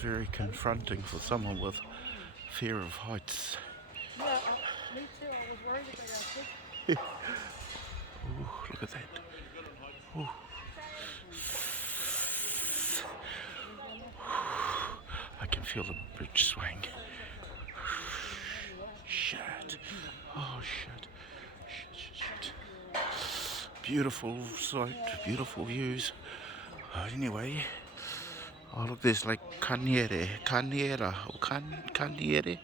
very confronting for someone with fear of heights. Yeah, me too. I was worried about that. Ooh, look at that. Ooh. I can feel the bridge swaying. Shit. Oh, shit. Shit. Beautiful sight, beautiful views. Anyway, oh look, there's like Caniera, or Caniere.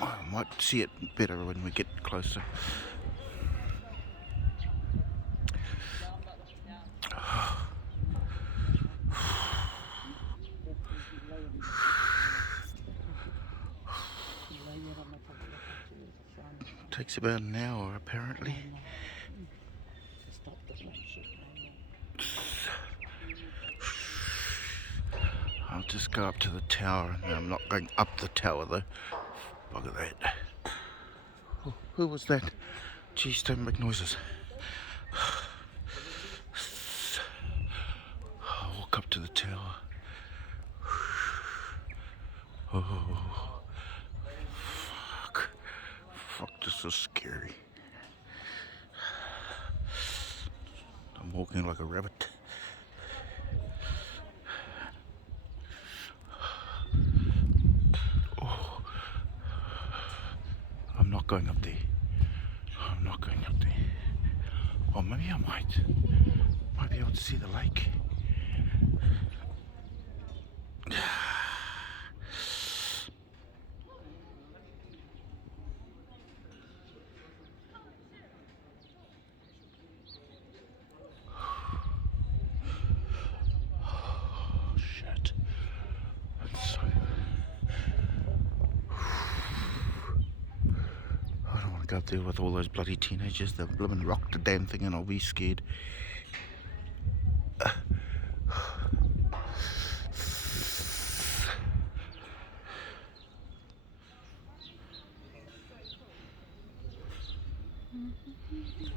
Oh, I might see it better when we get closer. Takes about an hour apparently. I'll just go up to the tower, and I'm not going up the tower though. Look at that. Oh, who was that? Geez, don't make noises. I'll walk up to the tower. Oh, fuck, this is scary. I'm walking like a rabbit. Oh, I'm not going up there. I'm not going up there. Or maybe I might be able to see the lake. Oh, shit. That's so... I don't want to go up there with all those bloody teenagers. They'll blooming rock the damn thing and I'll be scared.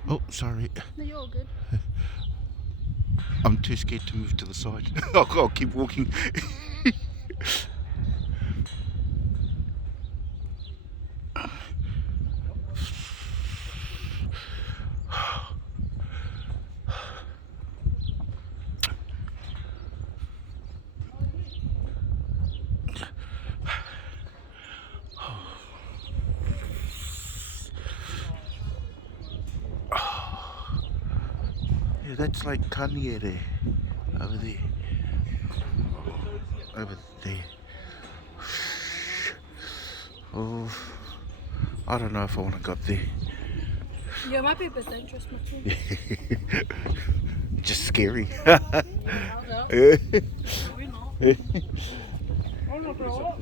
Oh, sorry. No, you're all good. I'm too scared to move to the side. I'll keep walking. Yeah, that's like Caniere over there. Over there. Oh, I don't know if I want to go up there. Yeah, it might be a bit dangerous, Matthew. Just scary. Oh no, bro.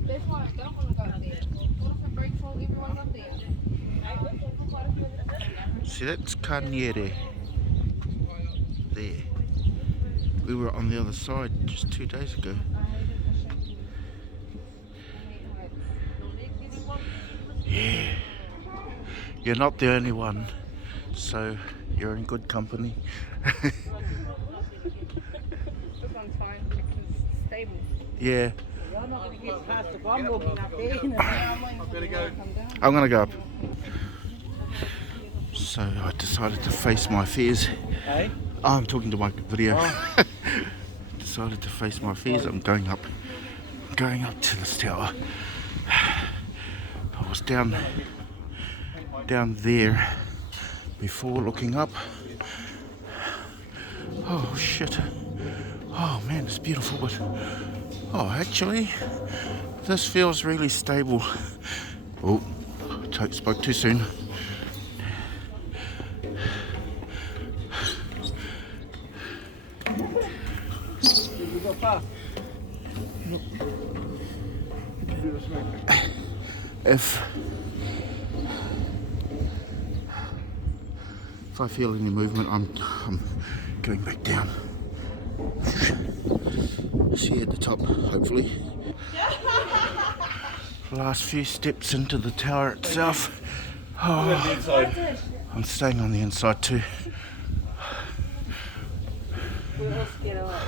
That's why I don't want to go up there. What if it breaks while everyone's up there? See, that's Caniere. There. We were on the other side just 2 days ago. Yeah. You're not the only one, so you're in good company. This one's fine because it's stable. Yeah. I'm not going to get past the one walking up there. I'm gonna go up. So I decided to face my fears. Hey? Oh, I'm talking to my video. Decided to face my fears. I'm going up to this tower. I was down there before looking up. Oh shit. Oh man, it's beautiful, but oh, actually this feels really stable. Oh, spoke too soon. If I feel any movement, I'm going back down. See you at the top, hopefully. Last few steps into the tower itself. Oh, I'm staying on the inside too. We're all scared away.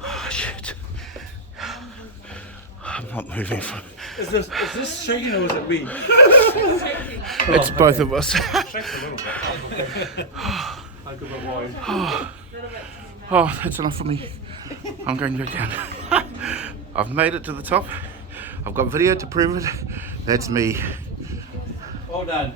Oh, shit. I'm not moving from. Is this shaking or is it me? It's both of us. Shakes a little bit. I go a bit wide. Oh, that's enough for me. I'm going back down. I've made it to the top. I've got video to prove it. That's me. Well done.